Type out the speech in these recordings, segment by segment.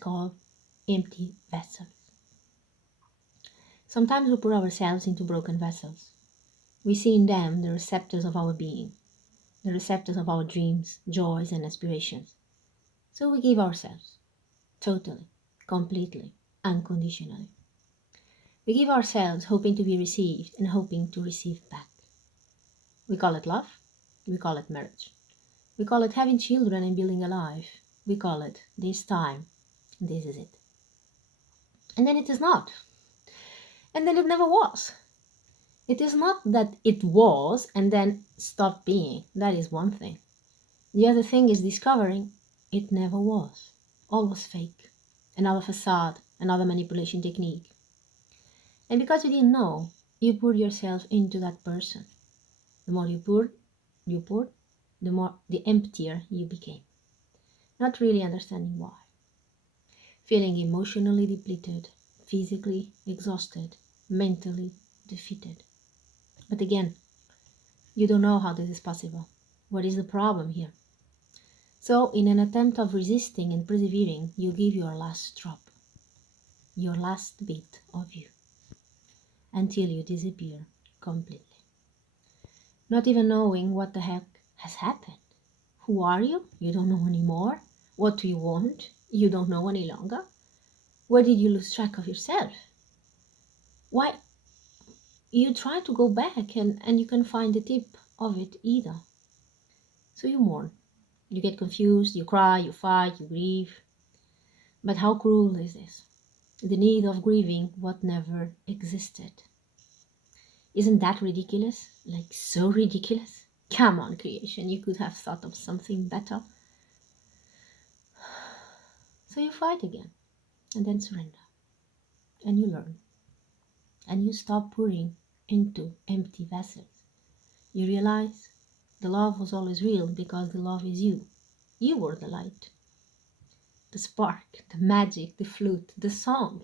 called empty vessels. Sometimes we put ourselves into broken vessels. We see in them the receptors of our being, the receptors of our dreams, joys, and aspirations. So we give ourselves, totally, completely, unconditionally. We give ourselves hoping to be received and hoping to receive back. We call it love. We call it marriage. We call it having children and building a life. We call it this time. This is it. And then it is not. And then it never was. It is not that it was and then stopped being. That is one thing. The other thing is discovering it never was. All was fake. Another facade, another manipulation technique. And because you didn't know, you poured yourself into that person. The more you poured, the emptier you became. Not really understanding why. Feeling emotionally depleted, physically exhausted, mentally defeated. But again, you don't know how this is possible. What is the problem here? So, in an attempt of resisting and persevering, you give your last drop, your last bit of you, until you disappear completely. Not even knowing what the heck has happened. Who are you? You don't know anymore. What do you want? You don't know any longer. Where did you lose track of yourself? Why? You try to go back and you can't find the tip of it either. So you mourn. You get confused, you cry, you fight, you grieve. But how cruel is this? The need of grieving what never existed. Isn't that ridiculous? Like so ridiculous? Come on, creation, you could have thought of something better. So you fight again, and then surrender. And you learn. And you stop pouring into empty vessels. You realize the love was always real because the love is you. You were the light. The spark, the magic, the flute, the song,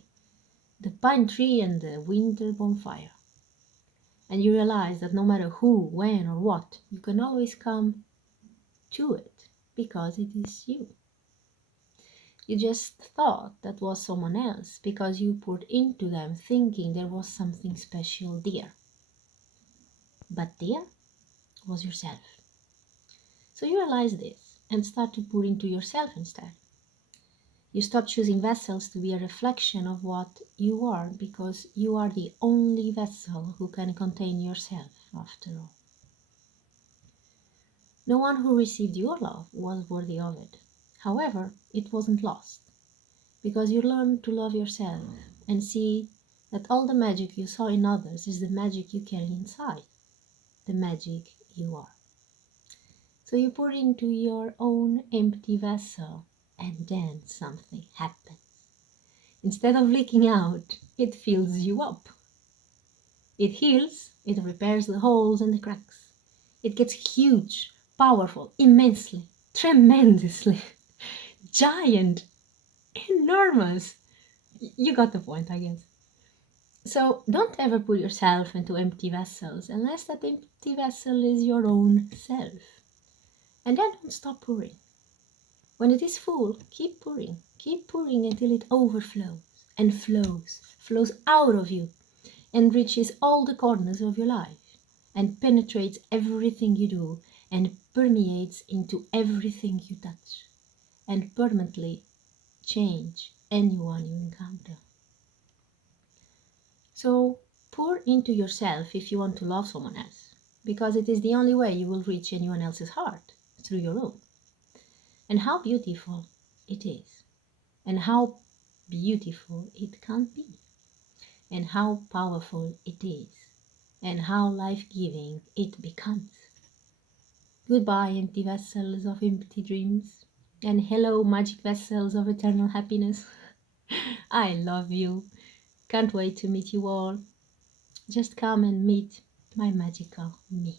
the pine tree and the winter bonfire. And you realize that no matter who, when, or what, you can always come to it because it is you. You just thought that was someone else because you poured into them thinking there was something special there. But there was yourself. So you realize this and start to pour into yourself instead. You stop choosing vessels to be a reflection of what you are because you are the only vessel who can contain yourself after all. No one who received your love was worthy of it. However, it wasn't lost because you learned to love yourself and see that all the magic you saw in others is the magic you carry inside, the magic you are. So you pour into your own empty vessel and then something happens. Instead of leaking out, it fills you up. It heals, it repairs the holes and the cracks. It gets huge, powerful, immensely, tremendously, giant, enormous. You got the point, I guess. So don't ever put yourself into empty vessels unless that empty vessel is your own self. And then don't stop pouring. When it is full, keep pouring until it overflows and flows out of you and reaches all the corners of your life and penetrates everything you do and permeates into everything you touch and permanently change anyone you encounter. So pour into yourself if you want to love someone else, because it is the only way you will reach anyone else's heart, through your own. And how beautiful it is, and how beautiful it can be, and how powerful it is, and how life-giving it becomes. Goodbye, empty vessels of empty dreams, and hello, magic vessels of eternal happiness. I love you. Can't wait to meet you all. Just come and meet my magical me.